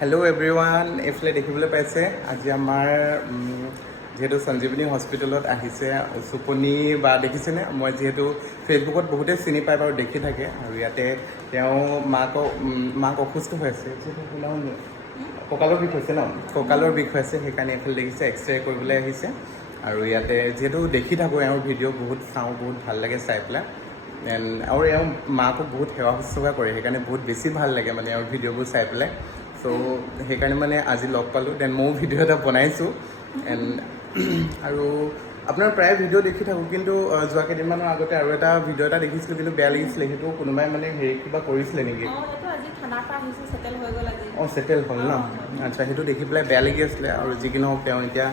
Hello everyone এইফালে দেখিবলৈ পাইছে আজি আমাৰ যিহেতু সঞ্জীৱনী হস্পিটেলত আহিছে চুপনি বা দেখিছেনে? মই যিহেতু ফেচবুকত বহুতে চিনি পায় বাৰু দেখি থাকে। আৰু ইয়াতে তেওঁ উম, মাক অসুস্থ হৈ আছে? কঁকালৰ বিষ হৈছে ন? কঁকালৰ বিষ হৈছে সেইকাৰণে এইফালে দেখিছে এক্স ৰে কৰিবলৈ আহিছে। আৰু ইয়াতে যিহেতু দেখি থাকোঁ এওঁৰ ভিডিঅ' বহুত চাওঁ বহুত ভাল লাগে চাই পেলাই। এণ্ড আৰু এওঁ মাকক বহুত সেৱা শুশ্ৰূষা কৰে সেইকাৰণে বহুত বেছি ভাল লাগে মানে এওঁৰ ভিডিঅ'বোৰ চাই পেলাই। চ' সেইকাৰণে মানে আজি লগ পালোঁ দেন ময়ো ভিডিঅ' এটা বনাইছোঁ। এণ্ড আৰু আপোনাৰ প্ৰায় ভিডিঅ' দেখি থাকোঁ কিন্তু যোৱা কেইদিনমানৰ আগতে আৰু এটা ভিডিঅ' এটা দেখিছিলোঁ কিন্তু বেয়া লাগিছিলে। সেইটো কোনোবাই মানে হেৰি কিবা কৰিছিলে নেকি? অঁ ছেটেল হ'ল ন? আচ্ছা সেইটো দেখি পেলাই বেয়া লাগি আছিলে আৰু যি কি নহওক তেওঁ এতিয়া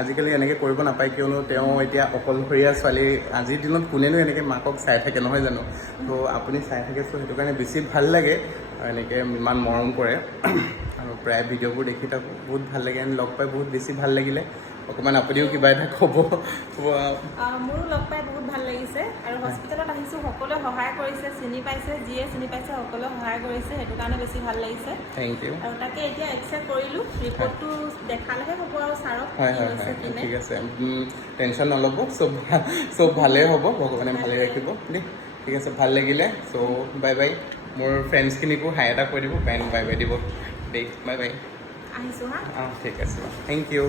আজিকালি এনেকৈ কৰিব নাপায় কিয়নো তেওঁ এতিয়া অকলশৰীয়া ছোৱালী আজিৰ দিনত কোনেনো এনেকৈ মাকক চাই থাকে নহয় জানো? ত' আপুনি চাই থাকে চ' সেইটো কাৰণে বেছি ভাল লাগে এনেকৈ ইমান মৰম কৰে। আৰু প্ৰায় ভিডিঅ'বোৰ দেখি থাকোঁ বহুত ভাল লাগে and লগ পাই বহুত বেছি ভাল লাগিলে। অকণমান আপুনিও কিবা এটা ক'ব মোৰো লগ পাই বহুত ভাল লাগিছে আৰু হস্পিটেলত আহিছোঁ সকলোৱে সহায় কৰিছে চিনি পাইছে যিয়ে চিনি পাইছে সকলোৱে সহায় কৰিছে সেইটো কাৰণে বেছি ভাল লাগিছে। আৰু তাকে এতিয়া এক্সৰে কৰিলোঁ ৰিপৰ্টটো দেখালেহে হ'ব আৰু ছাৰক ঠিক আছে। টেনশ্যন নল'ব চব চব ভালেই হ'ব ভগৱানে ভালে ৰাখিব দেই। ঠিক আছে ভাল লাগিলে চ' বাই বাই মোৰ ফ্ৰেণ্ডছখিনিকো হাই এটা কৈ দিব বাই বাই দিব দেই বাই বাই আহিছোঁ হা। অঁ ঠিক আছে থেংক ইউ